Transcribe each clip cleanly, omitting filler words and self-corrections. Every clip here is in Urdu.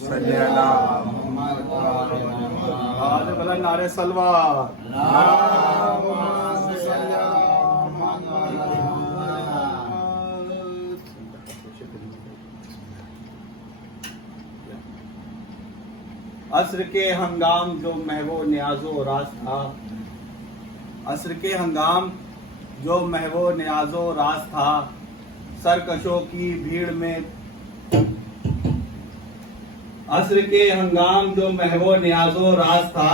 صلی اللہ آواز بلند نعرہ صلوات عصر کے ہنگام جو محو نیاز و راز تھا، عصر کے ہنگام جو محو نیاز و راز تھا، سرکشوں کی بھیڑ میں عصر کے ہنگام جو محو نیاز و راز تھا،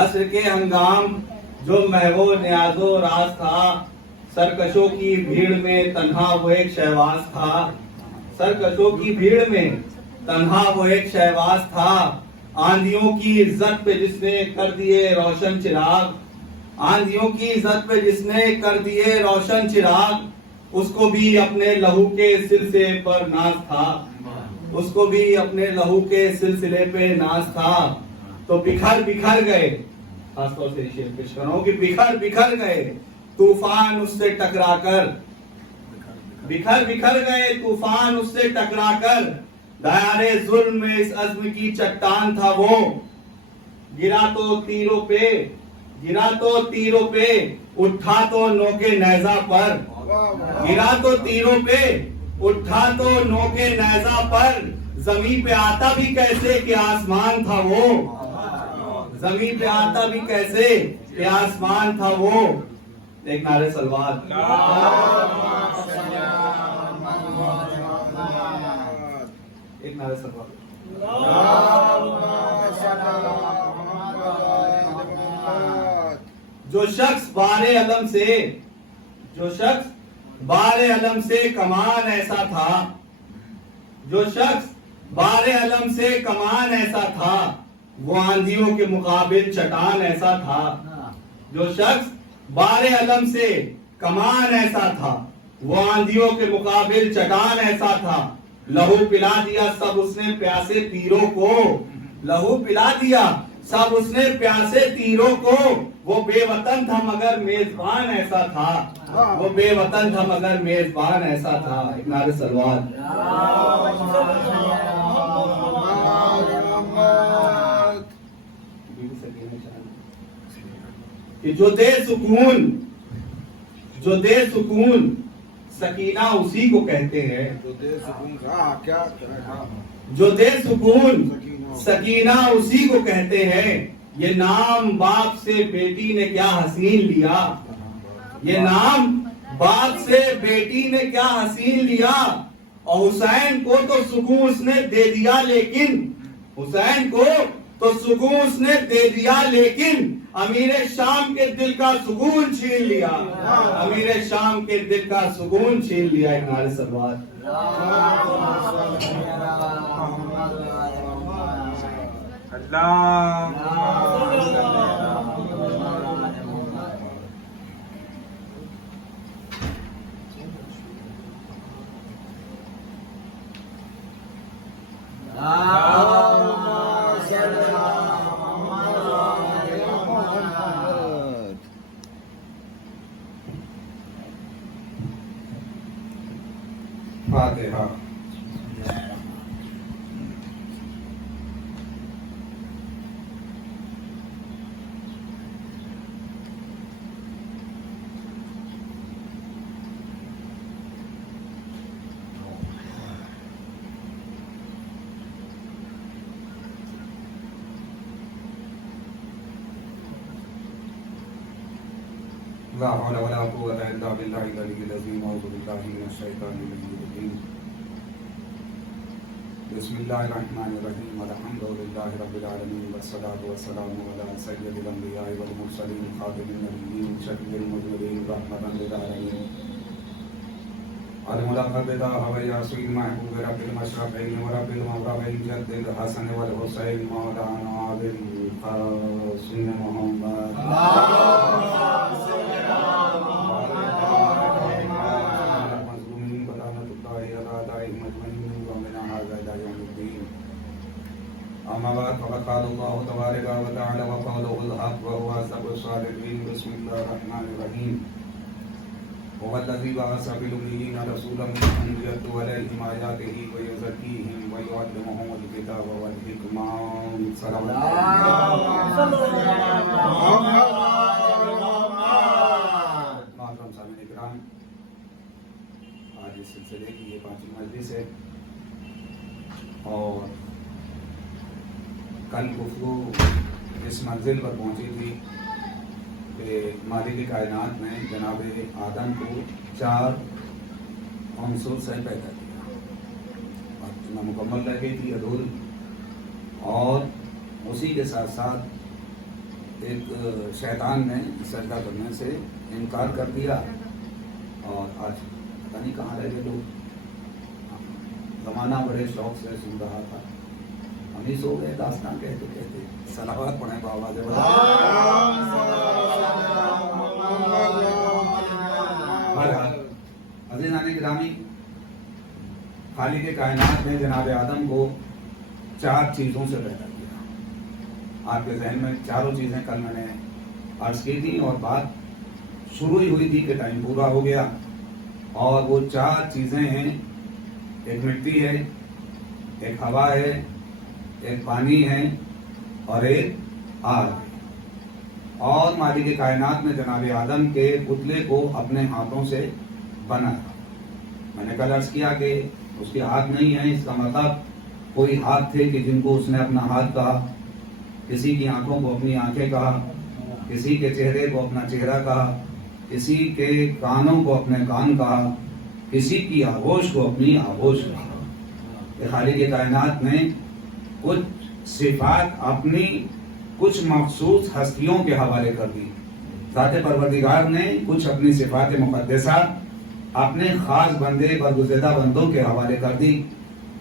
عصر کے ہنگام جو محو نیاز و راز تھا، سرکشوں کی بھیڑ میں تنہا وہ ایک شہواز تھا، سرکشوں کی بھیڑ میں تنہا وہ ایک شہواز تھا، آندھیوں کی عزت پہ جس نے کر دیے روشن چراغ، آندھیوں کی عزت پہ جس نے کر دیے روشن چراغ، اس کو بھی اپنے لہو کے سلسلے پر ناز تھا، اس کو بھی اپنے لہو کے سلسلے پہ ناز تھا، تو بکھر بکھر گئے، خاص طور سے شعر پیش کر رہا ہوں کہ بکھر بکھر گئے طوفان اس سے ٹکرا کر، بکھر بکھر گئے طوفان اس سے ٹکرا کر، دیارِ ظلم میں اس عزم کی چٹان تھا وہ، گرا تو تیروں پہ، گرا تو تیروں پہ، اٹھا تو نوکے نیزہ پر، گرا تو تیروں پہ، اٹھا تو نوکے نیزہ پر، زمین پہ آتا بھی کیسے کہ آسمان تھا وہ، زمین پہ آتا بھی کیسے کہ آسمان تھا وہ، ایک نعرہ صلوات، ایک نعرہ صلوات، جو شخص بار علم سے، جو شخص بار علم سے کمان ایسا تھا، جو شخص بار علم سے کمان ایسا تھا، وہ آندھیوں کے مقابل چٹان ایسا تھا، جو شخص بار علم سے کمان ایسا تھا، وہ آندھیوں کے مقابل چٹان ایسا تھا، لہو پلا دیا سب اس نے پیاسے تیروں کو، لہو پلا دیا سب اس نے پیاسے تیروں کو، وہ بے وطن تھا مگر میزبان ایسا تھا، وہ بے وطن تھا مگر میزبان ایسا تھا، ایک نعرہ صلوات، کہ جو دے سکون، جو دے سکون سکینہ اسی کو کہتے ہیں، جو دے سکون سکینہ اسی کو کہتے ہیں، یہ نام باپ سے بیٹی نے کیا حسین لیا، یہ نام باپ سے بیٹی نے کیا حسین لیا، اور حسین کو تو سکون اس نے دے دیا، لیکن حسین کو تو سکون اس نے دے دیا، لیکن امیر شام کے دل کا سکون چھین لیا، امیر شام کے دل کا سکون چھین لیا، ایک نعرہ صلوات، اللہ فاتحہ۔ لا حول ولا قوة إلا بالله العلي العظيم، أعوذ بالله من الشيطان الرجيم، بسم الله الرحمن الرحيم، الحمد لله رب العالمين، والصلاة والسلام على سيد الأنبياء والمرسلين، خاتم النبيين، شفيع المذنبين، رحمة للعالمين، الملقب بطه وياسين، محبوب رب المشرقين ورب المغربين، جد الحسن والحسين، مولانا أبي القاسم محمد، أما بعد فقد قال الله تبارك وتعالى وقوله الحق وهو أصدق الصادقين، بسم الله الرحمن الرحيم، والذی بعث بالأمیین رسولا منهم یتلو علیہم آیاتہ ویزکیہم ویعلمہم الکتاب والحکمہ. محترم سامعین کرام، آج اس سلسلے کی یہ 5ویں مجلس ہے اور کل گفتگو اس منزل پر پہنچی تھی کہ مالک کائنات نے جناب آدم کو 4 عنصر سے پیدا کیا، نہ مکمل رہ گئی تھی ادھوری، اور اسی کے ساتھ ساتھ ایک شیطان نے سجدہ کرنے سے انکار کر دیا. اور آج پتہ نہیں کہاں رہ گئے لوگ، زمانہ بڑے شوق سے سن رہا تھا، ہم ہی سو گئے داستان کہتے کہتے. صلوات پڑھیں بآواز بہرحال عزیزان گرامی، خالق کائنات نے جناب آدم کو 4 چیزوں سے پیدا کیا. آپ کے ذہن میں 4 چیزیں کل میں نے عرض کی تھی اور بات شروع ہی ہوئی تھی کہ ٹائم پورا ہو گیا. اور وہ 4 چیزیں ہیں، ایک مٹی ہے، ایک ہوا ہے، ایک پانی ہے اور ایک آگ ہے. اور مالک کائنات نے جناب آدم کے پتلے کو اپنے ہاتھوں سے بنایا. میں نے کل عرض کیا کہ اس کے ہاتھ نہیں ہیں، اس کا مطلب کوئی ہاتھ تھے کہ جن کو اس نے اپنا ہاتھ کہا، کسی کی آنکھوں کو اپنی آنکھیں کہا، کسی کے چہرے کو اپنا چہرہ کہا، کسی کے کانوں کو اپنے کان کہا، کسی کی آغوش کو اپنی آغوش کہا. خالق کائنات نے کچھ صفات اپنی کچھ مخصوص ہستیوں کے حوالے کر دی. ذات پروردگار نے کچھ اپنی صفات مقدسہ اپنے خاص بندے برگزیدہ بندوں کے حوالے کر دی.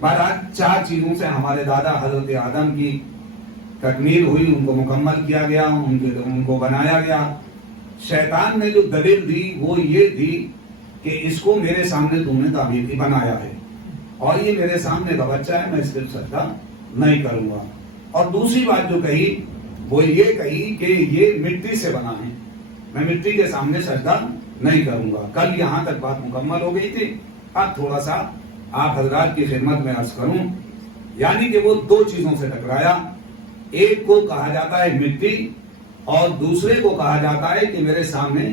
بہرحال 4 چیزوں سے ہمارے دادا حضرت آدم کی تکمیل ہوئی، ان کو مکمل کیا گیا، ان کو بنایا گیا. شیطان نے جو دلیل دی وہ یہ دی کہ اس کو میرے سامنے تم نے تعبیر بنایا ہے اور یہ میرے سامنے کا بچہ ہے، میں اس سے سجدہ نہیں کروں گا. اور دوسری بات جو کہی وہ یہ کہی کہ یہ مٹی سے بنا ہے، میں مٹی کے سامنے سجدہ نہیں کروں گا. کل یہاں تک بات مکمل ہو گئی تھی. اب تھوڑا سا آپ حضرات کی خدمت میں عرض کروں، یعنی کہ وہ 2 چیزوں سے ٹکرایا. ایک کو کہا جاتا ہے مٹی اور دوسرے کو کہا جاتا ہے کہ میرے سامنے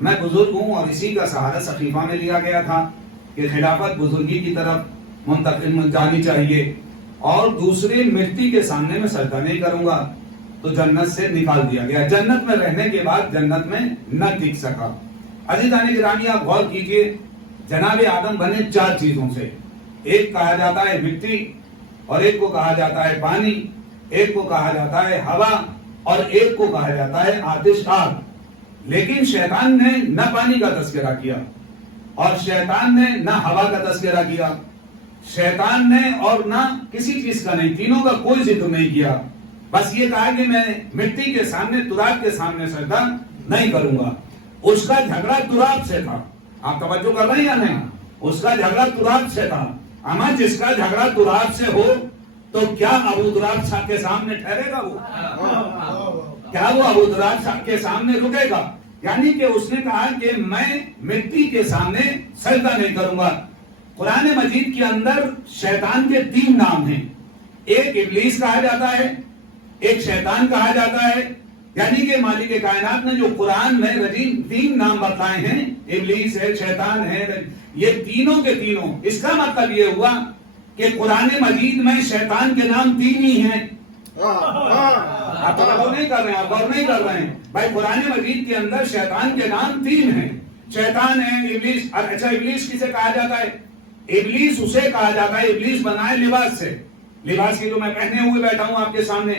میں بزرگ ہوں، اور اسی کا سہارا صحیفہ میں لیا گیا تھا کہ خلافت بزرگی کی طرف منتقل جانی چاہیے. اور دوسرے مٹی کے سامنے میں سجدہ نہیں کروں گا، تو جنت سے نکال دیا گیا. جنت میں رہنے کے بعد جنت میں نہ ٹک سکا. عزیزان گرامی، آپ غور کیجئے، جناب آدم بنے 4 چیزوں سے. ایک کہا جاتا ہے مٹی، اور ایک کو کہا جاتا ہے پانی، ایک کو کہا جاتا ہے ہوا، اور ایک کو کہا جاتا ہے آتش آگ. لیکن شیطان نے نہ پانی کا تذکرہ کیا اور شیطان نے نہ ہوا کا تذکرہ کیا، شیطان نے اور نہ کسی چیز کا نہیں، تینوں کا کوئی ذکر نہیں کیا. بس یہ کہا کہ میں مٹی کے سامنے، تراب کے سامنے سجدہ نہیں کروں گا. اس کا جھگڑا تراب سے تھا. آپ توجہ کر رہے ہیں یا نہیں؟ اس کا جھگڑا تراب سے تھا. اما جس کا جھگڑا تراب سے ہو تو کیا ابو تراب صاحب کے سامنے ٹھہرے گا؟ وہ کیا وہ ابو تراب صاحب کے سامنے رکے گا؟ یعنی کہ اس نے کہا کہ میں مٹی کے سامنے سجدہ نہیں کروں گا. قرآن مجید کے اندر شیطان کے 3 نام ہیں. ایک ابلیس کہا جاتا ہے، ایک شیطان کہا جاتا ہے. یعنی کہ مالک کائنات نے جو قرآن میں رجیم 3 نام بتائے ہیں، ابلیس ہے، شیطان ہے، یہ تینوں کے تینوں، اس کا مطلب یہ ہوا کہ قرآن مجید میں شیطان کے نام 3 ہی ہیں. آپ غور نہیں کر رہے ہیں، آپ غور نہیں کر رہے ہیں بھائی. قرآن مجید کے اندر شیطان کے نام 3 ہیں. شیطان ہے، ابلیس. اچھا، ابلیس کسے کہا جاتا ہے؟ ابلیس اسے کہا جاتا ہے، ابلیس بنا ہے لباس سے. لباس کی جو میں پہنے ہوئے بیٹھا ہوں آپ کے سامنے،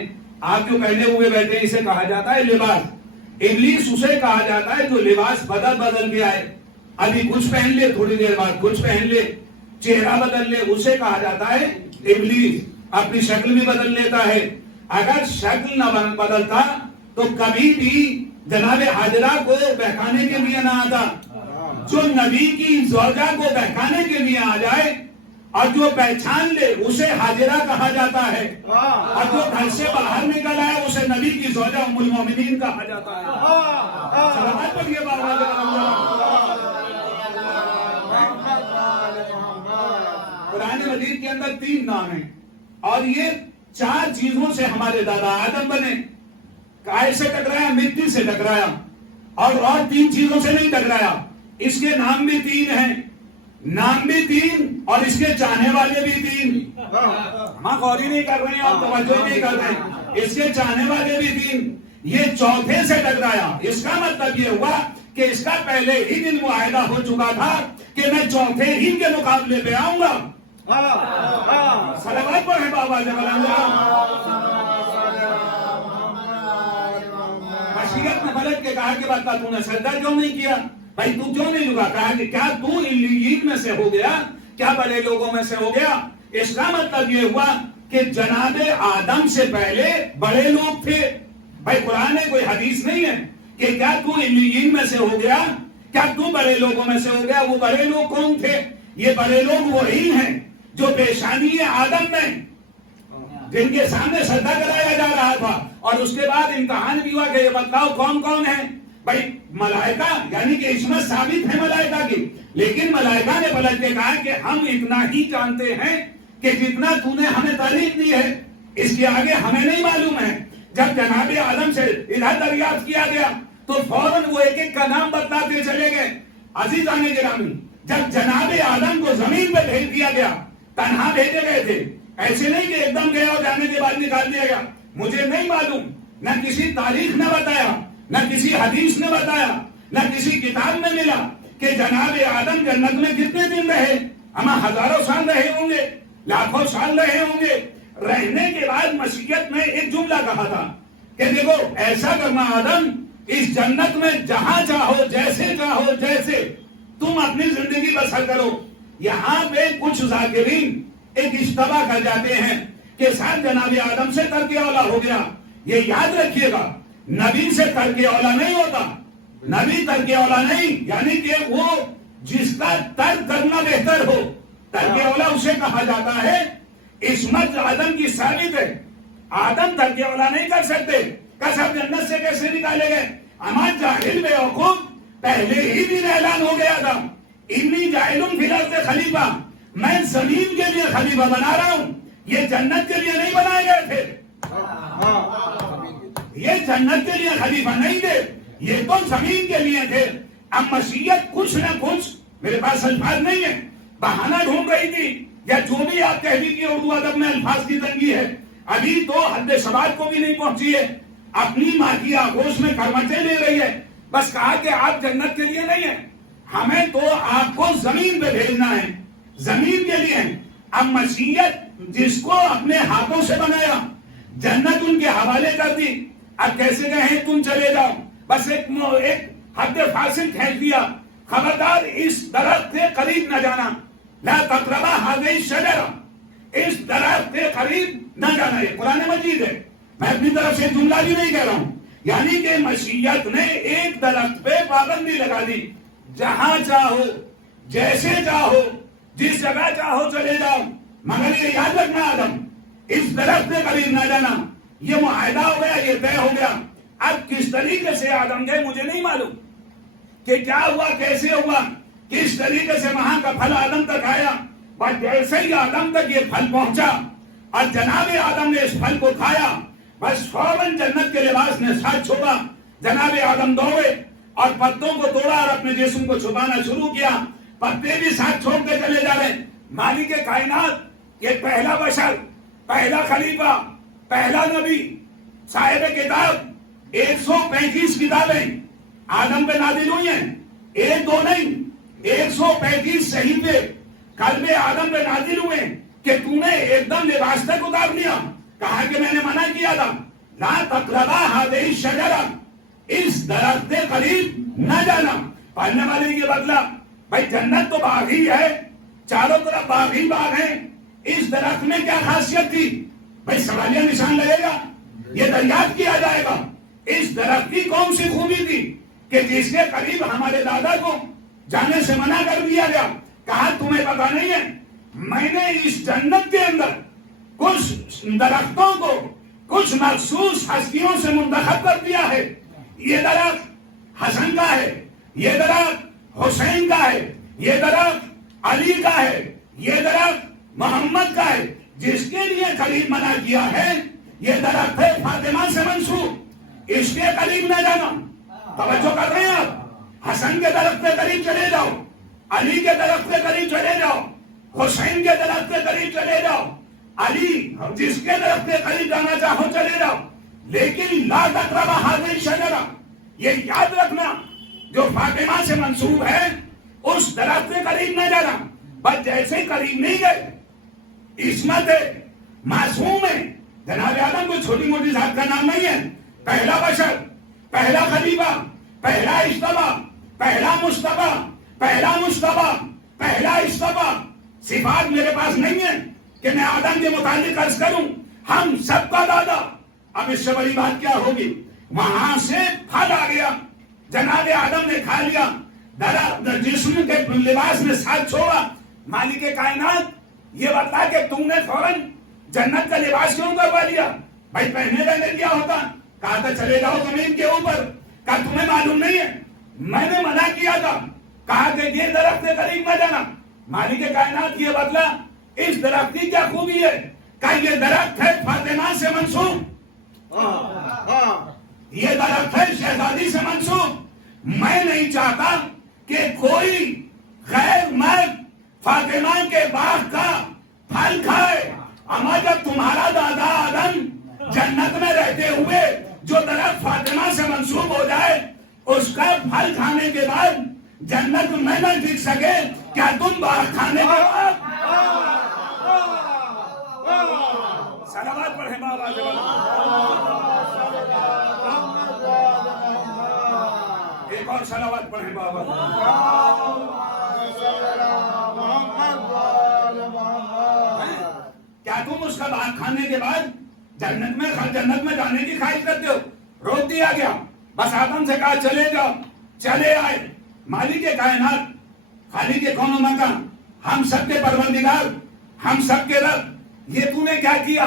آپ جو پہنے ہوئے بیٹھے ہیں، اسے کہا جاتا ہے لباس. ابلیس اسے کہا جاتا ہے جو لباس بدل کے آئے. ابھی کچھ پہن لے، تھوڑی دیر بعد کچھ پہن لے، چہرہ بدل لے، اسے کہا جاتا ہے ابلیس. اپنی شکل بھی بدل لیتا ہے. اگر شکل نہ بدلتا تو کبھی بھی جناب حاجرہ کو بہکانے کے لیے نہ آتا. جو نبی کی زوجہ کو بہکانے کے لیے آ جائے اور جو پہچان لے اسے حاجرہ کہا جاتا ہے، اور جو گھر سے باہر نکل آئے اسے نبی کی زوجہ ام المومنین کہا جاتا ہے. کے اندر 3 نام ہیں اور یہ 4 چیزوں سے ہمارے دادا آدم بنے. کائے سے ٹکرایا, مٹی سے ٹکرایا, اور 3 چیزوں سے نہیں ٹکرایا. اس کے نام بھی 3 ہیں, نام بھی 3 اور اس کے چاہنے والے بھی 3. ہم غور ہی نہیں کر رہے ہیں اور توجہ نہیں کر رہے ہیں. اس کے چاہنے والے بھی 3. یہ چوتھے سے ٹکرایا. اس کا مطلب یہ ہوا کہ اس کا پہلے ہی دن معاہدہ ہو چکا تھا کہ میں چوتھے ہی کے مقابلے پہ آؤں گا. صلوات پڑھیں بابا جب مشیت نے پلٹ کے کہا کہ بتا تو نے سجدہ کیوں نہیں کیا بھائی, تو کیوں نہیں جھکا؟ کہا کہ کیا تو علیین میں سے ہو گیا, کیا بڑے لوگوں میں سے ہو گیا؟ اس کا مطلب یہ ہوا کہ جناب آدم سے پہلے بڑے لوگ تھے. بھائی قرآن میں کوئی حدیث نہیں ہے کہ کیا تو علیین میں سے ہو گیا, کیا تو بڑے لوگوں میں سے ہو گیا. وہ بڑے لوگ کون تھے؟ یہ بڑے لوگ وہی ہیں جو پیشانی آدم میں جن کے سامنے سجدہ کرایا جا رہا تھا, اور اس کے بعد امتحان بھی ہوا کہ یہ بتاؤ کون کون ہے. بھائی ملائکہ, یعنی کہ عصمت ثابت ہے ملائکہ کی, لیکن ملائکہ نے پلٹ کے کہا کہ ہم اتنا ہی جانتے ہیں کہ جتنا تو نے ہمیں تعریف دی ہے, اس کے آگے ہمیں نہیں معلوم ہے. جب جناب آدم سے ادھر دریافت کیا گیا تو فوراً وہ ایک ایک کا نام بتاتے چلے گئے. عزیزان گرامی, جب جناب آدم کو زمین پہ بھیج دیا گیا, تنہا بھیجے گئے تھے, ایسے نہیں کہ ایک دم گیا اور جانے کے بعد نکال دیا گیا. مجھے نہیں معلوم, نہ کسی تاریخ نے بتایا, نہ کسی حدیث نے بتایا, نہ کسی کتاب میں ملا کہ جناب آدم جنت میں کتنے دن رہے. ہم ہزاروں سال رہے ہوں گے, لاکھوں سال رہے ہوں گے. رہنے کے بعد مشیت میں ایک جملہ کہا تھا کہ دیکھو ایسا کرنا آدم, اس جنت میں جہاں چاہو, جیسے چاہو, جیسے تم اپنی زندگی بسر کرو. یہاں پہ کچھ ذاکرین ایک اشتباہ کر جاتے ہیں کہ ساتھ جناب آدم سے ترک اولا ہو گیا. یہ یاد رکھیے گا, نبی سے ترک اولا نہیں ہوتا. نبی ترک اولا نہیں, یعنی کہ وہ جس کا ترک کرنا بہتر ہو, ترک اولا اسے کہا جاتا ہے. عصمت آدم کی ثابت ہے, آدم ترک اولا نہیں کر سکتے. سب جنت سے کیسے نکالے گئے؟ ہمارا جاہل بیوقوف, پہلے ہی دن اعلان ہو گیا تھا انی جاہلن فی الارض خلیفہ, میں زمین کے لیے خلیفہ بنا رہا ہوں. یہ جنت کے لیے نہیں بنائے گئے تھے, یہ جنت کے لیے خلیفہ نہیں تھے, یہ تو زمین کے لیے تھے. اب مشیت کچھ نہ کچھ, میرے پاس الفاظ نہیں ہے, بہانہ ڈھونڈ رہی تھی, یا جو بھی آپ کہہ دیجیے اردو ادب میں الفاظ کی تنگی ہے. ابھی تو حد ثبات کو بھی نہیں پہنچی ہے, اپنی ماں کی آغوش میں کرمچے لے رہی ہے. بس کہا کہ آپ جنت کے لیے نہیں ہیں, ہمیں تو آپ کو زمین پہ بھیجنا ہے, زمین کے لیے. اب مشیت جس کو اپنے ہاتھوں سے بنایا, جنت ان کے حوالے کر دی. اب کیسے کہیں تم چلے جاؤ, بس ایک حد فاصل کھینچ دیا, خبردار اس درخت کے قریب نہ جانا, لا تقربا هذه الشجرہ, اس درخت کے قریب نہ جانا. یہ قرآن مجید ہے, میں اپنی طرف سے جملہ بھی نہیں کہہ رہا ہوں. یعنی کہ مشیت نے ایک درخت پہ پابندی لگا دی, جہاں چاہو, جیسے چاہو, جس جگہ چاہو چلے جاؤ, مگر یہ یاد رکھنا آدم, اس درخت کے قریب نہ جانا. یہ معاہدہ ہو گیا, یہ طے ہو گیا. اب کس طریقے سے آدم گئے مجھے نہیں معلوم کہ کیا ہوا, کیسے ہوا, کس طریقے سے وہاں کا پھل آدم تک آیا. بس جیسے ہی آدم تک یہ پھل پہنچا اور جناب آدم نے اس پھل کو کھایا, بس فوراً جنت کے لباس نے ساتھ چھپا. جناب آدم دوڑے اور پتوں کو توڑا اور اپنے جسم کو چھپانا شروع کیا. پتے بھی ساتھ چھوڑتے چلے جا رہے. مالک کائنات, یہ پہلا بشر, پہلا خلیفہ, پہلا نبی, صاحب کتاب, 135 کتابیں آدم پہ نازل ہوئی ہیں, ایک دو نہیں, 135 صحیفے قلب آدم پہ نازل ہوئے کہ تو نے ایک دم لباس تک اتار لیا. کہا کہ میں نے منع کیا تھا, لا تقربا هذه الشجرہ, اس درخت کے قریب نہ جانا. پڑھنے والے نے یہ بدلا, بھائی جنت تو باغ ہی ہے, چاروں طرف باغ ہی باغ ہیں, اس درخت میں کیا خاصیت تھی؟ بھائی سوالیہ نشان لگے گا, یہ دریافت کیا جائے گا. اس درخت کی کون سی خوبی تھی کہ جس کے قریب ہمارے دادا کو جانے سے منع کر دیا گیا؟ کہا تمہیں پتا نہیں ہے, میں نے اس جنت کے اندر کچھ درختوں کو کچھ مخصوص ہستیوں سے منتخب کر دیا ہے. یہ درخت حسن کا ہے, یہ درخت حسین کا ہے, یہ درخت علی کا ہے, یہ درخت محمد کا ہے. جس کے لیے قریب منع کیا ہے یہ درخت ہے فاطمہ سے منسوب، اس کے قریب نہ جانا. توجہ کر رہے ہیں آپ؟ حسن کے درخت کے قریب چلے جاؤ، علی کے درخت کے قریب چلے جاؤ، حسین کے درخت کے قریب چلے جاؤ، علی جس کے درخت کے قریب جانا چاہو چلے جاؤ، لیکن لا تقربا هذه الشجرہ، یہ یاد رکھنا جو فاطمہ سے منسوب ہے اس درخت کے قریب نہ جانا. بس جیسے قریب نہیں گئے، عصمت ہے، معصوم ہے. جناب آدم کوئی چھوٹی موٹی ذات کا نام نہیں ہے. پہلا بشر، پہلا خلیفہ، پہلا اجتبا، پہلا مصطفیٰ، پہلا مصطفیٰ، پہلا اجتبا. صفات میرے پاس نہیں ہے کہ میں آدم کے متعلق عرض کروں ہم سب کا دادا. اب اس سے بڑی بات کیا ہوگی؟ وہاں سے پھل آ گیا، جناب آدم نے کھا لیا، جسم کے لباس نے ساتھ چھوڑا. مالک کائنات یہ بتا کہ تم نے فوراً جنت کا لباس کیوں کروا لیا؟ بھائی پہنے رہنے دیا ہوتا. کہا تھا چلے جاؤ زمین کے اوپر. کہا تمہیں معلوم نہیں ہے میں نے منع کیا تھا. کہا کہ یہ درخت کے قریب نہ جانا. مالک کائنات یہ بدلا اس درخت کی کیا خوبی ہے؟ کہا یہ درخت ہے فاطمہ سے منسوب، یہ درخت ہے شہزادی سے منسوب. میں نہیں چاہتا کہ کوئی غیر مرد فاطمہ کے باغ کا پھل کھائے. اما جب تمہارا دادا آدم جنت میں رہتے ہوئے جو درخت فاطمہ سے منسوب ہو جائے اس کا پھل کھانے کے بعد جنت میں نہ دکھ سکے، کیا تم باغ کھانے کے بعد صلوات پڑھیں بابا سے ایک اور صلوات پڑھیں بابا. کیا تم اس کا باغ کھانے کے بعد جنت میں جانے کی خواہش کرتے ہو؟ روک دیا گیا. بس آدم سے کہا چلے جاؤ، چلے آئے. مالک کائنات، خالق کون و مکان، ہم سب کے پروردگار، ہم سب کے رب، یہ تو نے کیا کیا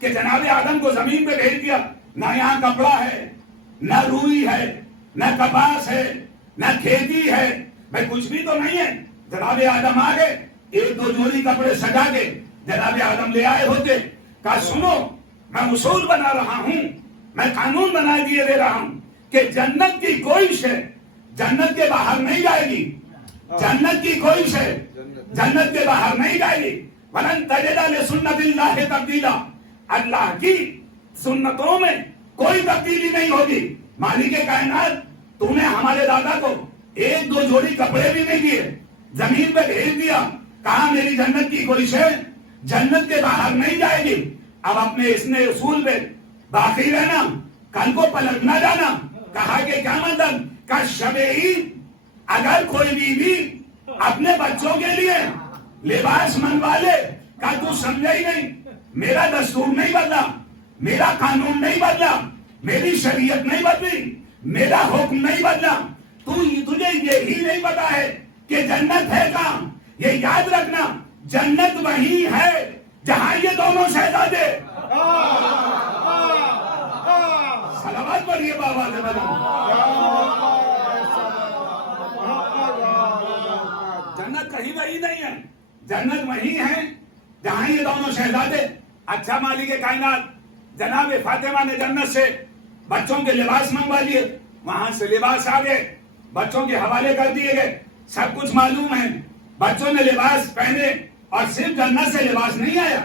کہ جناب آدم کو زمین پہ بھیج دیا؟ نہ یہاں کپڑا ہے، نہ روئی ہے، نہ کپاس ہے، نہ کھیتی ہے. بھائی کچھ بھی تو نہیں ہے. جناب آدم آ گئے، ایک دو جوڑی کپڑے سجا کے جناب آدم لے آئے ہوتے. کہا سنو میں اصول بنا رہا ہوں، میں قانون بنا دیے دے رہا ہوں کہ جنت کی کوئی شے جنت کے باہر نہیں جائے گی. جنت کی کوئی شے جنت کے باہر نہیں جائے گی. وَلَن تَجِدَ لِسُنَّتِ اللَّهِ تَبْدِيلًا، اللہ کی سنتوں میں کوئی تبدیلی نہیں ہوگی. مالک کائنات تو نے ہمارے دادا کو ایک دو جوڑی کپڑے بھی نہیں دیے، زمین پہ بھیج دیا. کہا میری جنت کی کوئی شے جنت کے باہر نہیں جائے گی. اب اپنے اس نے اصول پہ باقی رہنا، کل کو پلٹ نہ جانا. کہا کہ کیا مطلب؟ کہ شب عید اگر کوئی بیوی اپنے بچوں کے لیے لباس منگوا لے، کہ تو سمجھا ہی نہیں، میرا دستور نہیں بدلا، میرا قانون نہیں بدلا، میری شریعت نہیں بدلی، میرا حکم نہیں بدلا. تجھے یہی نہیں پتا ہے کہ جنت ہے کہاں؟ یہ یاد رکھنا جنت وہی ہے جہاں یہ دونوں شہزادے. صلوات پڑھیے بابا سے جنت کہیں وہی نہیں ہے، جنت وہی ہے جہاں یہ دونوں شہزادے. اچھا مالک کائنات جناب فاطمہ نے جنت سے بچوں کے لباس منگوا لیے، وہاں سے لباس آ گئے، بچوں کے حوالے کر دیے گئے. سب کچھ معلوم ہے. بچوں نے لباس پہنے اور صرف جنت سے لباس نہیں آیا،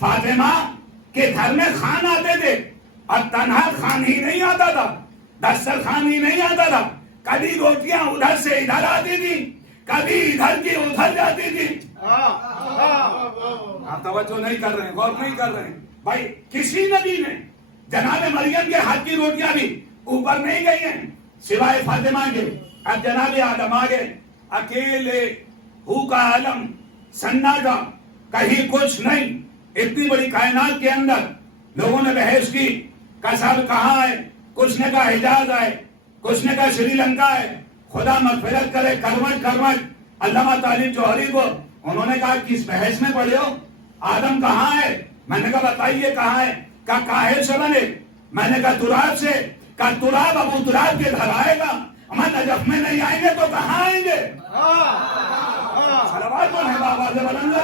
فاطمہ کے گھر میں خان آتے تھے. اور تنہا خان ہی نہیں آتا تھا، دسترخوان ہی نہیں آتا تھا. کبھی روٹیاں ادھر سے ادھر آتی تھی، کبھی ادھر کی ادھر جاتی تھی. آپ توجہ نہیں کر رہے ہیں، غور نہیں کر رہے ہیں. بھائی کسی نبی نے جناب مریم کے ہاتھ کی روٹیاں بھی اوپر نہیں گئی ہیں سوائے فاطمہ کے. اب جناب آدم آگے اکیلے ہو کا عالم سناٹا، کہیں کچھ نہیں. اتنی بڑی کائنات کے اندر لوگوں نے بحث کی کہ سب کہاں ہے؟ کچھ نے کہا حجاز ہے، کچھ نے کہا سری لنکا ہے. خدا مغفرت کرے کروٹ علامہ طالب جوہری کو انہوں نے کہا کس بحث میں پڑھے ہو؟ آدم کہاں ہے؟ میں نے کہا بتائیے کہاں ہے؟ کہا کاہل سے بنے. میں نے کہا تراب سے. کہا تراب ابو تراب کے گھر آئے گا، ہم نجف میں نہیں آئیں گے تو کہاں آئیں گے؟ صلوات پڑھیں بابا سے بلند.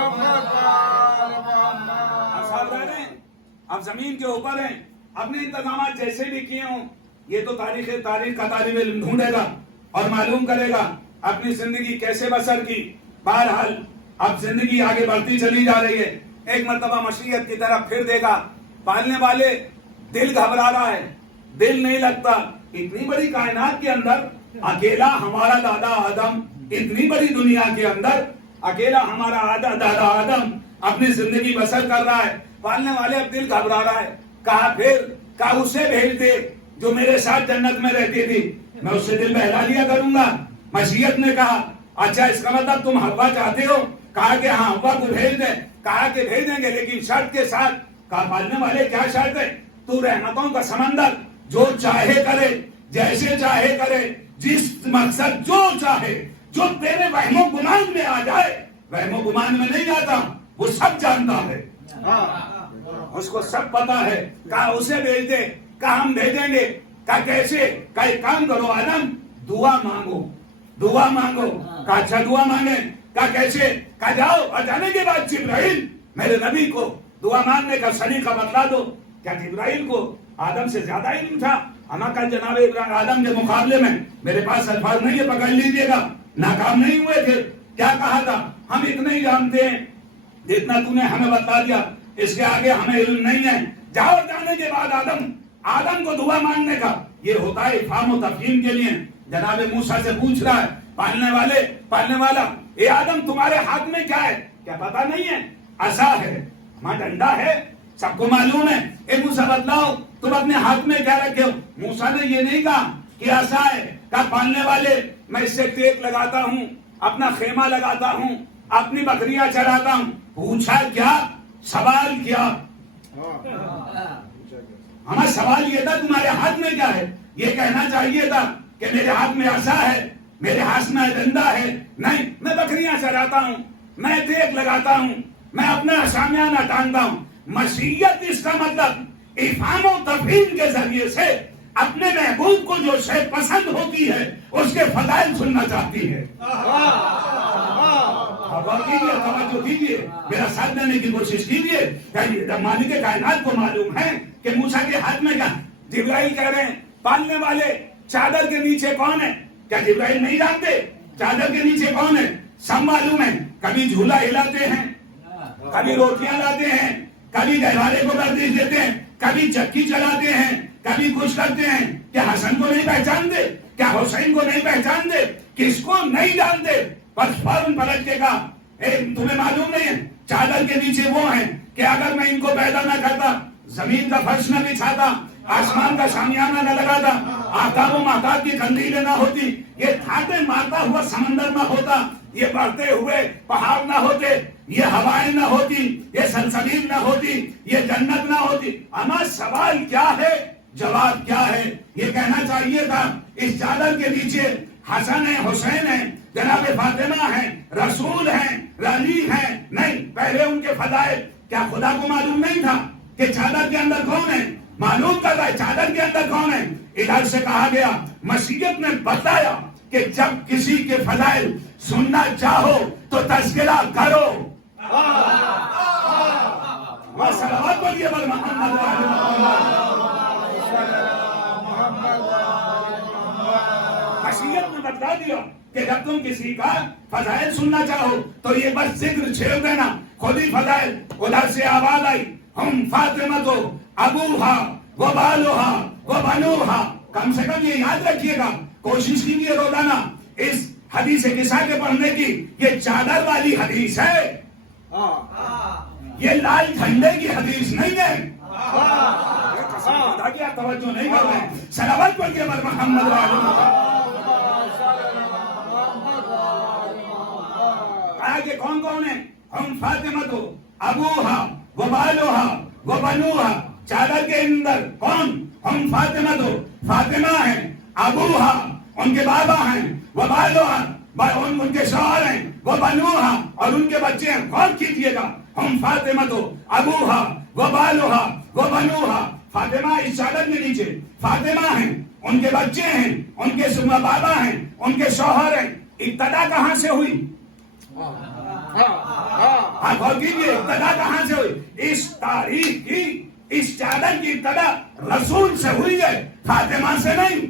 اب ساودھان ہیں، اب زمین کے اوپر ہیں، اپنے انتظامات جیسے بھی کیے ہوں، یہ تو تاریخ کا طالب علم ڈھونڈے گا اور معلوم کرے گا اپنی زندگی کیسے بسر کی. بہرحال اب زندگی آگے بڑھتی چلی جا رہی ہے. ایک مرتبہ مشیت کی طرف پھر دے گا. پالنے والے دل گھبرا رہا ہے، دل نہیں لگتا. اتنی بڑی کائنات کے اندر اکیلا ہمارا دادا آدم، اتنی بڑی دنیا کے اندر اکیلا ہمارا دادا آدم اپنی زندگی بسر کر رہا ہے. پالنے والے اب دل گھبرا رہا ہے. کہا اسے بھیج دے جو میرے ساتھ جنت میں رہتی تھی، میں اس سے دل بہلا لیا کروں گا. مشیت نے کہا اچھا اس کا مطلب تم حوا چاہتے ہو؟ کہا کہ ہاں حوا کو بھیج دیں. کہا کہ بھیجیں گے لیکن شرط کے ساتھ. کہا پالنے والے کیا شرط ہے؟ تو رحمتوں کا سمندر جو چاہے کرے، جیسے چاہے کرے، جس مقصد جو چاہے، جو تیرے وہم و گمان میں آ جائے. وہم و گمان میں نہیں آتا، وہ سب جانتا ہے، اس کو سب پتا ہے. کہا اسے بھیج دے. کہا ہم بھیجیں گے. کہا کیسے؟ کہا ایک کام کرو آدم، دعا مانگو، دعا مانگو. کہا اچھا دعا مانگے. کہا کیسے؟ کہا جاؤ اور جانے کے بعد جبرائیل میرے نبی کو دعا مانگنے کا سلیقہ بتلا دو. کیا جبرائیل کو آدم سے زیادہ علم تھا؟ ہم کل جناب آدم کے مقابلے میں میرے پاس الفاظ نہیں ہے، پکڑ لیجیے گا، ناکام نہیں ہوئے تھے. کیا کہا تھا؟ ہم اتنے ہی جانتے ہیں جتنا تو نے ہمیں بتا دیا، اس کے آگے ہمیں علم نہیں ہے. جاؤ جانے کے بعد آدم کو دعا مانگنے کا. یہ ہوتا ہے افہام و تفہیم کے لیے. جناب موسیٰ سے پوچھ رہا ہے پالنے والا، اے آدم تمہارے ہاتھ میں کیا ہے؟ کیا پتا نہیں ہے؟ عصا ہے، ہمارا ڈنڈا ہے، سب کو معلوم ہے. اے موسیٰ بتلاؤ تم اپنے ہاتھ میں کیا رکھے ہو؟ موسیٰ نے یہ نہیں کہا کہ عصا ہے. کہا پالنے والے میں اس سے ٹیک لگاتا ہوں، اپنا خیمہ لگاتا ہوں، اپنی بکریاں چراتا ہوں. پوچھا کیا؟ سوال کیا؟ ہمارا سوال یہ تھا تمہارے ہاتھ میں کیا ہے؟ یہ کہنا چاہیے تھا کہ میرے ہاتھ میں عصا ہے، میرے ہاتھ میں ڈنڈا ہے. نہیں، میں بکریاں چراتا ہوں، میں ٹیک لگاتا ہوں، میں اپنا شامیانہ ٹانگتا ہوں. مشیت اس کا مطلب افہام و تفہیم کے ذریعے سے اپنے محبوب کو جو شے پسند ہوتی ہے اس کے فضائل سننا چاہتی ہے. توجہ کیجیے، میرا ساتھ دینے کی کوشش کیجیے. مالک کائنات کو معلوم ہے کہ موسیٰ کے ہاتھ میں کیا. جبرائیل کہہ رہے ہیں پالنے والے چادر کے نیچے کون ہے؟ کیا جبرائیل نہیں جانتے چادر کے نیچے کون ہے؟ سب معلوم ہے. کبھی جھولا ہلاتے ہیں، کبھی روٹیاں لاتے ہیں، کبھی گہوارے کو ترجیح دیتے ہیں، کبھی چکی چلاتے ہیں، کبھی کچھ کرتے ہیں. کیا حسن کو نہیں پہچانتے؟ کیا حسین کو نہیں پہچانتے؟ کس کو نہیں جانتے؟ پر فوراً پلٹ کے کہا تمہیں معلوم نہیں ہے چادر کے نیچے وہ ہیں کہ اگر میں ان کو پیدا نہ کرتا، زمین کا فرش نہ بچھاتا، آسمان کا شامیانہ نہ لگاتا، آفتاب و مہتاب کی قندیلیں نہ ہوتی، یہ تھاٹے مارتا ہوا سمندر نہ ہوتا، یہ بڑھتے ہوئے پہاڑ نہ ہوتے، یہ ہوائیں نہ ہوتی، یہ سلسبیل نہ ہوتی، یہ جنت نہ ہوتی. ہمارا سوال کیا ہے، جواب کیا ہے؟ یہ کہنا چاہیے تھا اس چادر کے نیچے حسن ہے، حسین ہے، جناب فاطمہ ہیں، رسول ہیں، علی ہیں. نہیں، پہلے ان کے فضائل. کیا خدا کو معلوم نہیں تھا کہ چادر کے اندر کون ہے؟ معلوم کر رہا ہے چادر کے اندر کون ہے. ادھر سے کہا گیا، مشیت نے بتایا کہ جب کسی کے فضائل سننا چاہو تو تذکرہ کرو. صلوات پڑھیے بر محمد. مشیت نے بتلا دیا کہ جب تم کسی کا فضائل سننا چاہو تو یہ بس ذکر چھیڑ دینا. خود ہی فضائل. ادھر سے آواز آئی، ہم فاطمہ تو ابوہا و بالوہا و بنوہا. کم سے کم یہ یاد رکھیے گا، کوشش کیجیے روزانہ اس حدیث قصہ کے پڑھنے کی. یہ چادر والی حدیث ہے، یہ لال جھنڈے کی حدیث نہیں ہے. کیا توجہ نہیں کر رہے؟ صلوات پڑھ کے بر محمد. آگے کون کون ہے؟ ہم فاطمہ تو ابوہا و بالوہا و بنوہا. چادر کے اندر کون؟ ہم فاطمہ تو فاطمہ ہیں، ابوہا ان کے بابا ہیں، و بالوہا ان کے شوہر ہیں، وہ بنوہا اور ان کے بچے ہیں. غور کیجیے گا، ہم فاطمہ تو ابوہا و بالوہا و بنوہا. فاطمہ اس چادر کے نیچے فاطمہ ہیں، ان کے بچے ہیں، ان کے بابا ہیں، ان کے شوہر ہیں. ابتدا کہاں سے ہوئی؟ آپ غور کیجیے ابتدا کہاں سے ہوئی؟ اس تاریخ کی، اس چادر کی ابتدا رسول سے ہوئی ہے، فاطمہ سے نہیں۔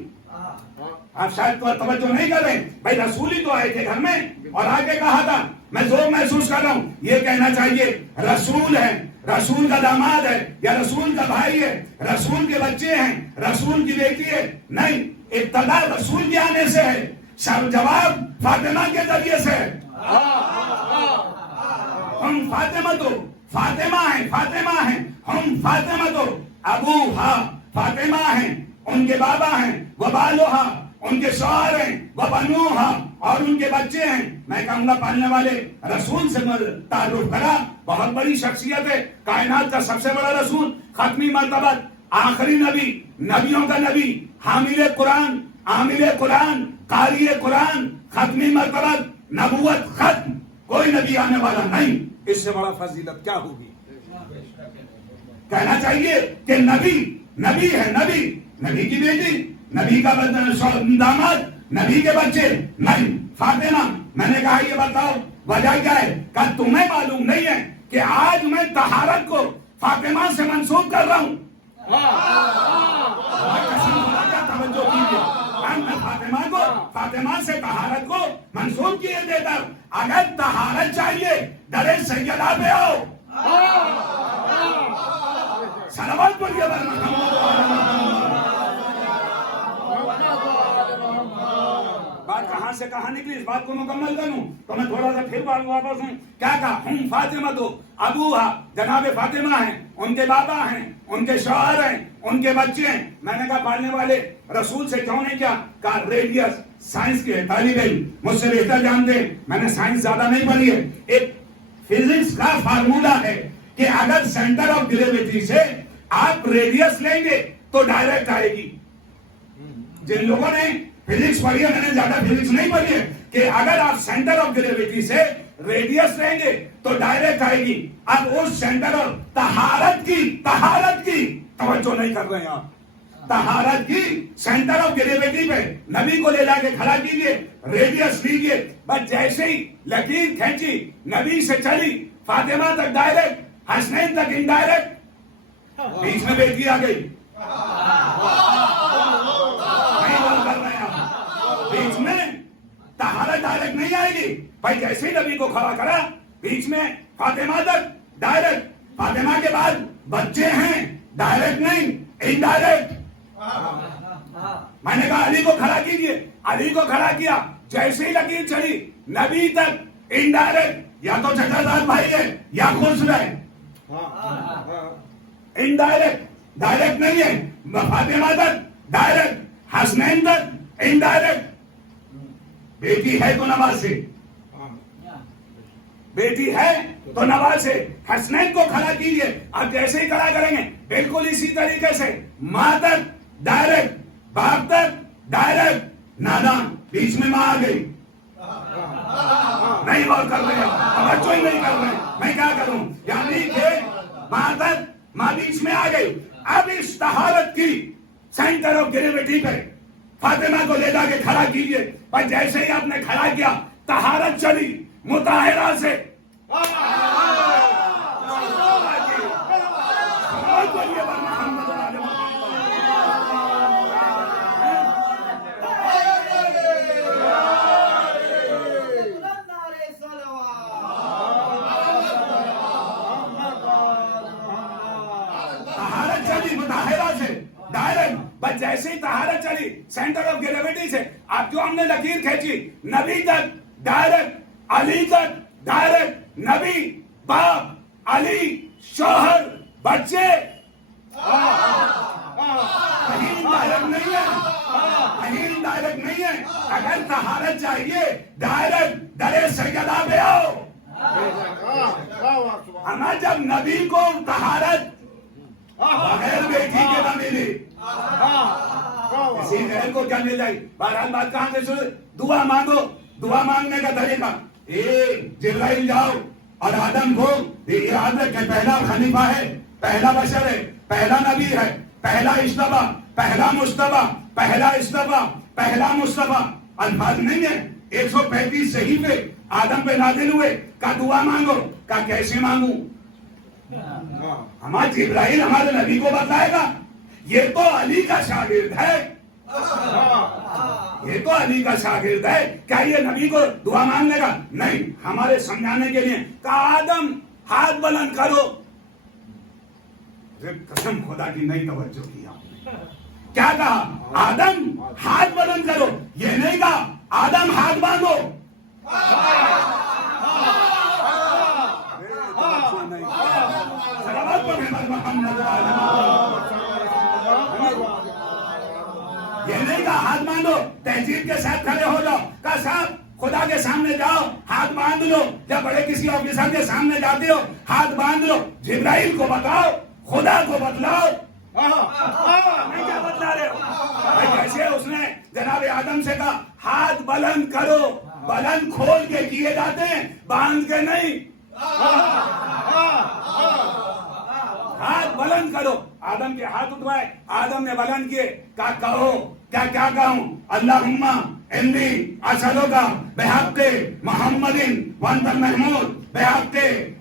آپ شاید توجہ نہیں کر رہے، بھائی رسول ہی تو آئے تھے گھر میں، اور آگے کہا تھا میں ذوق محسوس کر رہا ہوں، یہ کہنا چاہیے رسول ہے، رسول کا داماد ہے، یا رسول کا بھائی ہے، رسول کے بچے ہیں، رسول کی بیٹی ہے، نہیں، ابتدا رسول کے آنے سے ہے، جواب فاطمہ کے ذریعے سے ہے۔ ہم فاطمہ تو فاطمہ ہیں، فاطمہ ہیں، ہم فاطمہ تو ابوہا، فاطمہ ہیں، ان کے بابا ہیں، وہ بالوہا، ان کے شوہر ہیں، وہ بنوہا، اور ان کے بچے ہیں۔ میں کہوں گا پالنے والے رسول سے تعارف کرا، بہت بڑی شخصیت ہے، کائنات کا سب سے بڑا رسول، ختمی مرتبہ، آخری نبی، نبیوں کا نبی، حامل قرآن، عامل قرآن، قاری قرآن، ختمی مرتبہ، نبوت ختم، کوئی نبی آنے والا نہیں، اس سے بڑا فضیلت کیا ہوگی؟ کہنا چاہیے کہ نبی نبی ہے، نبی، نبی کی بیٹی، نبی کا داماد، نبی کے بچے نہیں، فاطمہ۔ میں نے کہا یہ بتاؤ وجہ کیا ہے؟ کہ تمہیں معلوم نہیں ہے کہ آج میں طہارت کو فاطمہ سے منسوب کر رہا ہوں۔ توجہ کیجیے، میں فاطمہ کو، فاطمہ سے طہارت کو منسوب کیے دیتا ہوں۔ اگر طہارت چاہیے درے سیدہ پہ آؤ، صلوات پڑھیے بات کہاں سے کہاں نکلی، اس بات کو مکمل کروں تو میں تھوڑا سا پھر واپس ہوں۔ کیا کہا؟ ہم فاطمہ تو ابوہا، جناب فاطمہ ہیں، ان کے بابا ہیں، ان کے شوہر ہیں، ان کے بچے ہیں۔ میں نے کہا پڑھنے والے رسول سے کیوں نہیں کیا؟ کہا ریڈیس سائنس کے طالب علم مجھ سے بہتر جانتے ہیں، میں نے سائنس زیادہ نہیں پڑھی ہے۔ ایک فزکس کا فارمولا ہے کہ اگر سینٹر آف گریویٹی سے آپ ریڈیس لیں گے تو ڈائریکٹ آئے گی۔ جن لوگوں نے فزکس پڑھی ہے، میں نے زیادہ فزکس نہیں پڑھی ہے، کہ اگر آپ سینٹر آف گریویٹی سے ریڈیس لیں گے تو ڈائریکٹ آئے گی۔ اب اس سینٹر آف طہارت کی توجہ نہیں کر رہے ہیں آپ، طہارت کی سینٹر آف گریویٹی پہ نبی کو لے جا کے کھڑا کیجیے، ریڈیس لیجیے، بس جیسے ہی لکیر کھینچی نبی سے چلی فاطمہ تک ڈائریکٹ، حسنین تک انڈائریکٹ، بیچ میں بیٹی آ گئی، بیچ میں طہارت ڈائریکٹ نہیں آئے گی بھائی، جیسے ہی نبی کو کھڑا کرا بیچ میں فاطمہ تک ڈائریکٹ، فاطمہ کے بعد بچے ہیں، ڈائریکٹ نہیں انڈائریکٹ۔ میں نے کہا علی کو کھڑا کیجیے، علی کو کھڑا کیا، جیسے ہی لکیر چلی نبی تک انڈائریکٹ، یا تو چچا بھائی ہے یا خسر ہے، انڈائریکٹ، ڈائریکٹ نہیں ہے۔ فاطمہ تک ڈائریکٹ، حسنین تک انڈائریکٹ۔ بیٹی ہے تو نواز سے، بیٹی ہے تو نواز سے۔ حسنین کو کھڑا کیجیے، آپ جیسے ہی کھڑا کریں گے بالکل اسی طریقے سے، ماں تک ڈائریکٹ، باپ تک ڈائریکٹ، نادان بیچ میں ماں آ گئی، نہیں غور کر رہے، توجہ ہی نہیں کر رہے، میں کیا کروں؟ یعنی کہ ماں تک، ماں بیچ میں آ گئی۔ اب اس طہارت کی سینٹر آف گریویٹی پہ فاطمہ کو لے جا کے کھڑا کیجیے، پر جیسے ہی آپ نے کھڑا کیا طہارت چلی مطہرہ سے۔ طہارت چلی مطہرہ سے ڈائریکٹ، بس جیسے ہی طہارت چلی سینٹر آف گریویٹی سے، اب جو ہم نے لکیر کھینچی نبی تک ڈائریکٹ، علی تک ڈائریکٹ، نبی، باپ، علی، شوہر، بچے، کہیں ڈائریکٹ نہیں ہے، کہیں ڈائریکٹ نہیں ہے۔ اگر طہارت چاہیے ڈائریکٹ درے سیدہ پہ آؤ۔ ہمیں جب نبی کو طہارت بغیر بیٹی کے نہ ملی، کسی غیر کو کیا مل جائے؟ بہرحال بات کہاں سے شروع؟ دعا مانگو، دعا مانگنے کا طریقہ، جبرائیل جاؤ اور آدم کو ارادہ کہ پہلا خلیفہ ہے، پہلا بشر ہے، پہلا نبی ہے، پہلا اجتبا، پہلا مجتبا، پہلا اجتبا، پہلا مصطفیٰ، الفاظ نہیں ہے، 135 صحیفے آدم پہ نازل ہوئے، کا دعا مانگو، کا کیسے مانگوں؟ ہمارا جبرائیل ہمارے نبی کو بتائے گا، یہ تو علی کا شاگرد ہے، یہ تو علی کا شاگرد ہے، کیا یہ نبی کو دعا مانگنے گا؟ نہیں، ہمارے سمجھانے کے لیے کہا آدم ہاتھ بلند کرو. قسم خدا کی نئی توجہ کی آپ نے. کیا کہا؟ آدم ہاتھ بلند کرو، یہ نہیں کہا آدم ہاتھ باندھو. یہ نہیں کہا ہاتھ باندھو، تہذیب کے ساتھ کھڑے ہو جاؤ. کہا صاحب خدا کے سامنے جاؤ ہاتھ باندھ لو، جب بڑے کسی آفیسر کے سامنے جاتے ہو ہاتھ باندھ لو. جبرائیل کو بتاؤ، خدا کو بتلاؤ. نہیں کیا بتلا رہے ہو؟ کیسے اس نے جناب آدم سے کہا ہاتھ بلند کرو. بلند کھول کے کیے جاتے ہیں، باندھ کے نہیں. ہاتھ بلند کرو. آدم کے ہاتھ اٹھوائے، آدم نے بلند کیے. کہا کہو، کیا کہوں؟ اللہم انی اسألک بحق محمد وانت المحمود، بحق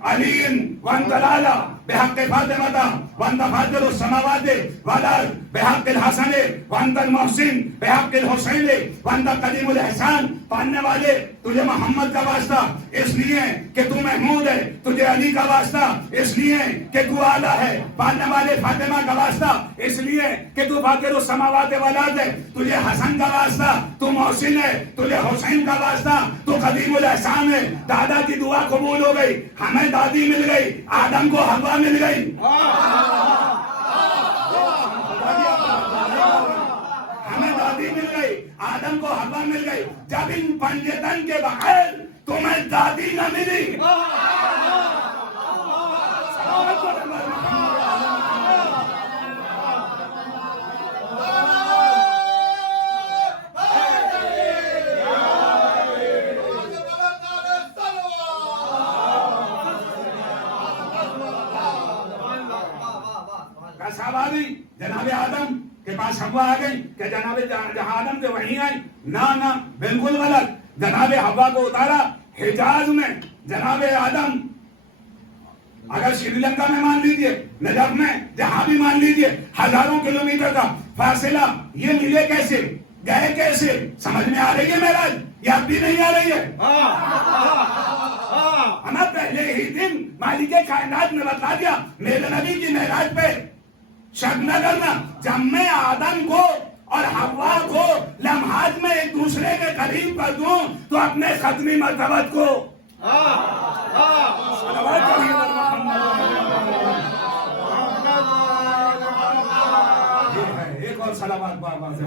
علی وانت الاعلی، بحق فاطمہ وانت فاطر السماوات والارض، بحق الحسن وانت المحسن، بحق الحسین وانت قدیم الاحسان. پڑھنے والے تجھے محمد کا واسطہ اس لیے کہ تو محمود ہے، تجھے علی کا واسطہ اس لیے کہ تو اعلیٰ ہے. پڑھنے والے فاطمہ کا واسطہ اس لیے کہ تو فاطر السماوات والارض ہے، تجھے حسن کا واسطہ تو محسن ہے، تجھے حسین کا واسطہ تو قدیم الاحسان ہے. دادا کی دعا قبول ہو گئی، ہمیں دادی مل گئی، آدم کو حوا مل گئی. ہمیں دادی مل گئی، آدم کو حوا مل گئی. جب ان پنجتن کے بغیر تمہیں دادی نہ ملی. صاحب آ گئی جناب آدم کے پاس حوا آ گئی کہ جناب جہاں آدم تھے وہیں آئی. نہ بالکل غلط. جناب حوا کو اتارا حجاز میں. جناب آدم اگر سری لنکا میں مان لیجیے، نجف میں، جہاں بھی مان لیجیے، ہزاروں کلومیٹر کا فاصلہ، یہ ملے کیسے، گئے کیسے؟ سمجھ میں آ رہی ہے معراج؟ یہ اب بھی نہیں آ رہی ہے؟ ہمیں پہلے ہی دن مالک کائنات نے بتا دیا میرے نبی کی معراج پہ شک نہ کرنا. جب میں آدم کو اور حوا کو لمحات میں ایک دوسرے کے قریب کر دوں تو اپنے ختمی مرتبت کو ایک اور صلوات بار بار سے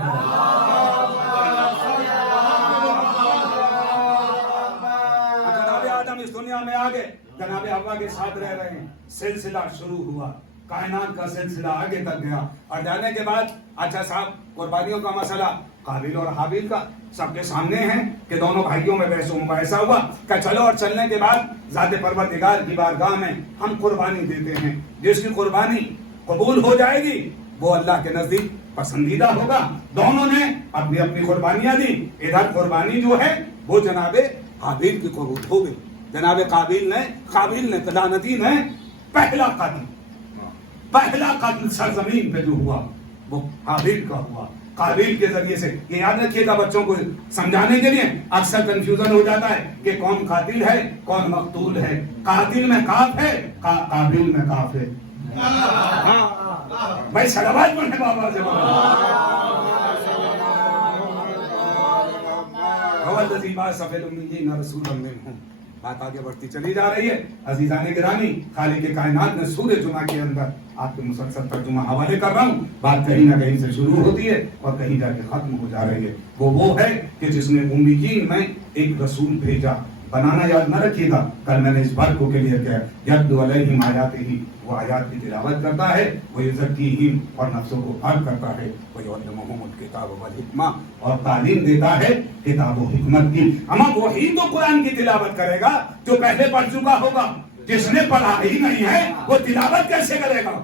جناب آدم اس دنیا میں آگے جناب حوا کے ساتھ رہ رہے ہیں. سلسلہ شروع ہوا، کائنات کا سلسلہ آگے تک گیا. اور جانے کے بعد اچھا صاحب قربانیوں کا مسئلہ قابل اور حابیل کا سب کے سامنے ہے کہ دونوں بھائیوں میں بحث و مباحثہ ہوا کہ چلو. اور چلنے کے بعد ذات پروردگار کی بارگاہ میں ہم قربانی دیتے ہیں. جس کی قربانی قبول ہو جائے گی وہ اللہ کے نزدیک پسندیدہ ہوگا. دونوں نے اپنی اپنی قربانیاں دی. ادھر قربانی جو ہے وہ جناب حابیل کی قبول ہو گئی. جناب قابیل نے لعنتی نے پہلا قتل سرزمین پہ جو ہوا وہ حابیل کا ہوا. قابیل کے ذریعے سے یہ یاد رکھیے گا بچوں کو سمجھانے کے لیے اکثر کنفیوژن ہو جاتا ہے کہ کون قاتل ہے کون مقتول ہے. قاتل میں کاف ہے، قابیل میں کاف ہے. بھائی صلوات پڑھنے بابا سے بات آگے بڑھتی چلی جا رہی ہے. عزیزان گرامی، خالق کائنات نے سورہ جمعہ کے اندر آپ کے مسلسل ترجمہ حوالے کر رہا ہوں. بات کہیں نہ کہیں سے شروع ہوتی ہے اور کہیں جا کے ختم ہو جا رہی ہے. وہ ہے کہ جس نے امیین میں ایک رسول بھیجا. بنانا یاد نہ رکھیے گا، کل میں نے اس بات کو کلیئر کیا. یتلو علیہم آیاتہ، وہ آیات کی تلاوت کرتا ہے. وہ یزکیہم، اور نفسوں کو پاک کرتا ہے. وہ یعلمہم الکتاب والحکمہ، اور تعلیم دیتا ہے کتاب و حکمت کی. اما وہی تو قرآن کی تلاوت کرے گا جو پہلے پڑھ چکا ہوگا. جس نے پڑھا ہی نہیں ہے وہ تلاوت کیسے کرے گا؟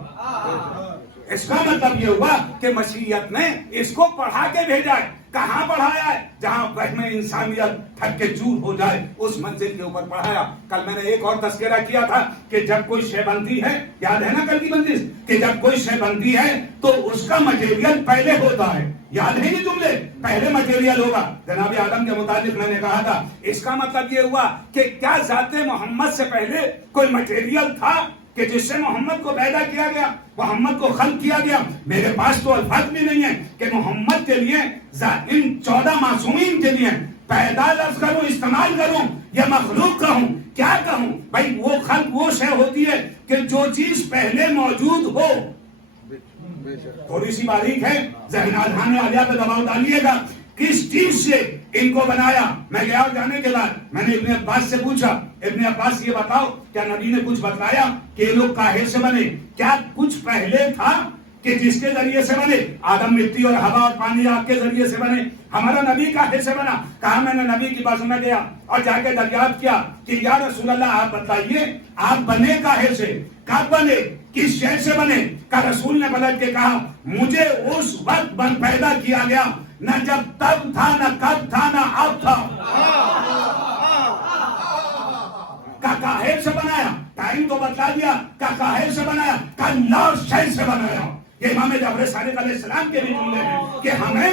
اس کا مطلب یہ ہوا کہ مشیت نے اس کو پڑھا کے بھیجا ہے. کہاں پڑھایا ہے؟ جہاں رحم انسانیت تھک کے چور ہو جائے اس منزل کے اوپر پڑھایا. کل میں نے ایک اور تذکرہ کیا تھا کہ جب کوئی شے بنتی ہے، یاد ہے نا کل کی بندش، کہ جب کوئی شے بنتی ہے تو اس کا مٹیریل پہلے ہوتا ہے. یاد ہے یہ جملے؟ پہلے مٹیریل ہوگا. جناب آدم کے متعلق میں نے کہا تھا اس کا مطلب یہ ہوا کہ کیا ذات محمد سے پہلے کوئی مٹیریل تھا کہ جس سے محمد کو پیدا کیا گیا، محمد کو خلق کیا گیا؟ میرے پاس تو الفاظ بھی نہیں ہے کہ محمد کے لیے ان 14 معصومین کے لیے پیدا لفظ کروں، استعمال کروں یا مخلوق کہوں، کیا کہوں؟ بھائی وہ خلق وہ شے ہوتی ہے کہ جو چیز پہلے موجود ہو. تھوڑی سی باریک ہے، ذہن آذہان عالیہ پہ دباؤ ڈالیے گا. کس چیز سے ان کو بنایا؟ میں گیا جانے کے بعد میں نے ابن عباس سے پوچھا، ابن عباس یہ بتاؤ کیا نبی نے کچھ بتایا کہ یہ لوگ کاہے سے بنے؟ کیا کچھ پہلے تھا کہ جس کے ذریعے سے بنے؟ آدم مٹی اور ہوا اور پانی آگ کے ذریعے سے بنے. ہمارا نبی کاہے سے بنا؟ کہا میں نے نبی کی بازو میں گیا اور جا کے دریافت کیا کہ یا رسول اللہ آپ بتائیے آپ بنے کاہے سے؟ کب بنے؟ کس شے سے بنے؟ کہ رسول نے بدل کے کہا مجھے اس وقت پیدا کیا گیا نہ جب تب تھا، نہ کب تھا، نہ اب تھا. کاہے سے بنایا؟ ٹائم تو بتلا دیا. کاہے سے بنایا؟ لا شے سے بنایا. یہ امام جعفر صادق علیہ السلام کے بھی جملے ہیں کہ ہمیں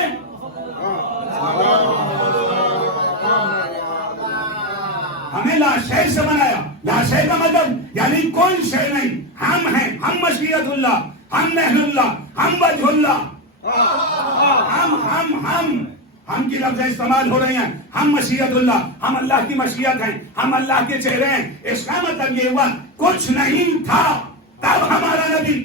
لا شے سے بنایا. لا شے کا مطلب یعنی کوئی شے نہیں. ہم ہیں، ہم مشیت اللہ، ہم نحن اللہ، ہم وجہ اللہ. ہم کی لفظ استعمال ہو رہے ہیں. ہم مشیت اللہ، ہم اللہ کی مشیت ہیں، ہم اللہ کے چہرے ہیں. اس کا مطلب یہ ہوا کچھ نہیں تھا تب ہمارا نبی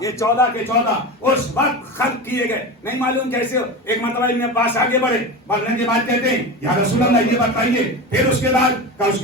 یہ 14 کے 14 اس وقت خلق کیے گئے. نہیں معلوم کیسے ہو. ایک مرتبہ ابن عباس آگے بڑھنے کے بعد کہتے ہیں یا رسول اللہ یہ بتائیے. پھر اس کے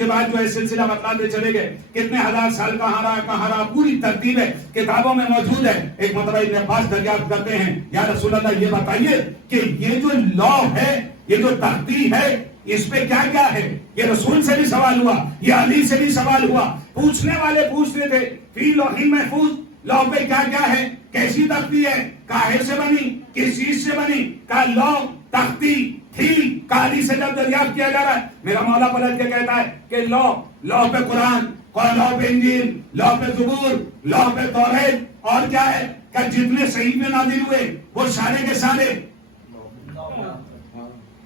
بعد جو ہے سلسلہ بتلاتے چلے گئے کتنے ہزار سال کہاں رہا پوری ترتیب ہے، کتابوں میں موجود ہے. ایک مرتبہ ابن عباس دریافت کرتے ہیں یا رسول اللہ یہ بتائیے کہ یہ جو لا ہے، یہ جو تختی ہے، اس پہ کیا کیا ہے؟ یہ رسول سے بھی سوال ہوا، یہ علی سے بھی سوال ہوا. پوچھنے والے پوچھتے تھے فی لوح محفوظ، لوح پہ کیا کیا ہے؟ کیسی تختی ہے؟ کاہے سے بنی؟ کس چیز سے بنی؟ کا لوح تختی تھی. کالی سے جب دریافت کیا جا رہا ہے میرا مولا پلٹ کے کہتا ہے کہ لوح پہ قرآن، لوح پہ انجیل، لوح پہ زبور، لوح پہ توریت، اور کیا ہے کہ جتنے صحیفے نازل ہوئے وہ سارے کے سارے.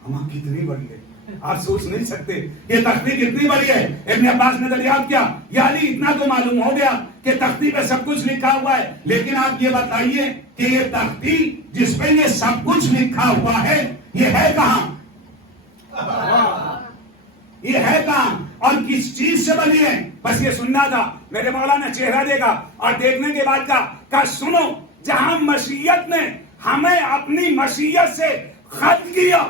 ہم کتنی بڑی ہے آپ سوچ نہیں سکتے. یہ تختی کتنی بڑی ہے. ابن عباس نے دریافت کیا یا علی اتنا تو معلوم ہو گیا کہ تختی پہ سب کچھ لکھا ہوا ہے، لیکن آپ یہ بتائیے کہ یہ تختی جس پہ یہ سب کچھ لکھا ہوا ہے یہ ہے کہاں؟ یہ ہے کہاں اور کس چیز سے بنی ہے؟ بس یہ سننا تھا. میرے مولا نے چہرہ دیکھا اور دیکھنے کے بعد کہا سنو، جہاں مشیت نے ہمیں اپنی مشیت سے خلق کیا،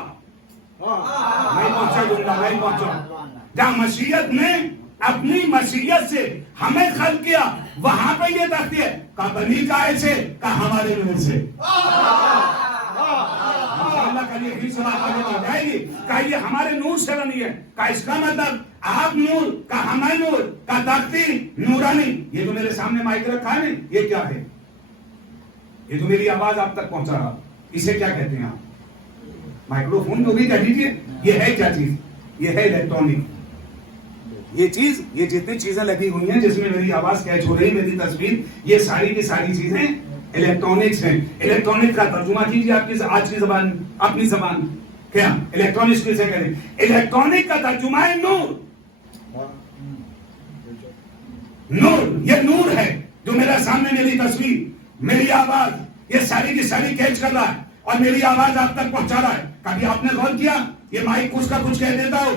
نہیں پہنچا. جہاں مشیت نے اپنی مشیت سے ہمیں خلق کیا وہاں پہ یہ تختی ہے. کہا بنی کائے سے؟ کہا ہمارے نور سے. اللہ کا یہ بھی سوال آگے بڑھ جائے گی. کہا یہ ہمارے نور سے بنی ہے. کہا اس کا مطلب آپ نور، کہا ہمیں نور، کہا تختی نورانی. یہ تو میرے سامنے مائک رکھا ہے، یہ کیا ہے؟ یہ تو میری آواز آپ تک پہنچا رہا، اسے کیا کہتے ہیں آپ؟ مائکرو فون جو بھی کہہ دیجیے. یہ ہے کیا چیز؟ یہ ہے الیکٹرانک. یہ چیز، یہ جتنی چیزیں لگی ہوئی ہیں جس میں میری آواز کیچ ہو رہی ہے، میری تصویر، یہ ساری کی ساری چیزیں الیکٹرانکس ہیں. الیکٹرانک کا ترجمہ کیجیے آپ کی آج کی زبان، اپنی زبان. کیا الیکٹرانکس کیسے کہیں؟ الیکٹرانک کا ترجمہ ہے نور. نور، یہ نور ہے جو میرا سامنے میری تصویر، میری آواز، یہ ساری کی ساری کیچ کر رہا ہے اور میری آواز آپ تک پہنچا رہا ہے. کبھی آپ نے غور کیا یہ مائک کچھ کا کچھ کہہ دیتا ہو؟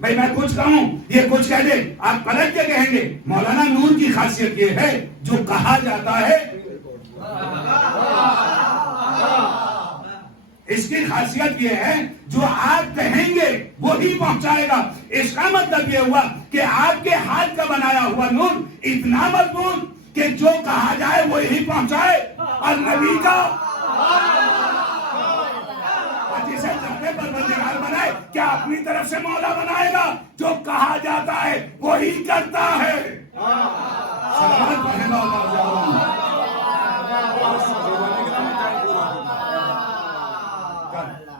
بھائی میں کچھ کہوں یہ کچھ کہہ دے، آپ پلٹ کے کہیں گے. مولانا نور کی خاصیت یہ ہے جو کہا جاتا ہے اس کی خاصیت یہ ہے جو آپ کہیں گے وہی پہنچائے گا. اس کا مطلب یہ ہوا کہ آپ کے ہاتھ کا بنایا ہوا نور اتنا مضبوط کہ جو کہا جائے وہی پہنچائے. اور نبی کا جسے پروردگار بنائے کیا اپنی طرف سے مولا بنائے گا؟ جو کہا جاتا ہے وہی کرتا ہے.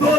2